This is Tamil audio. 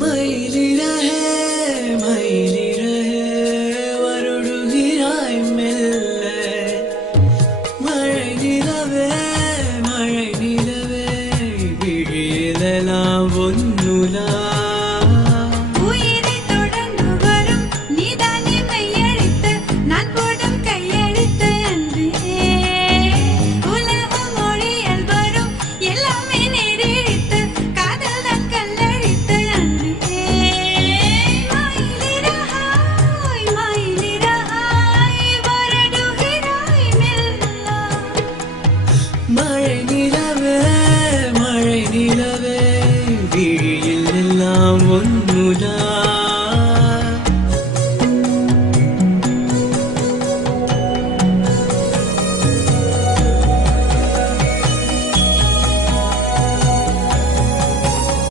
மயிலி ரஹே வருடுகிறாய் மெல்ல மழை நிலவே விழியிலெல்லாம் ஒன்னுலா மழை நிலவே விழியில் எல்லாம் ஒன்னுலா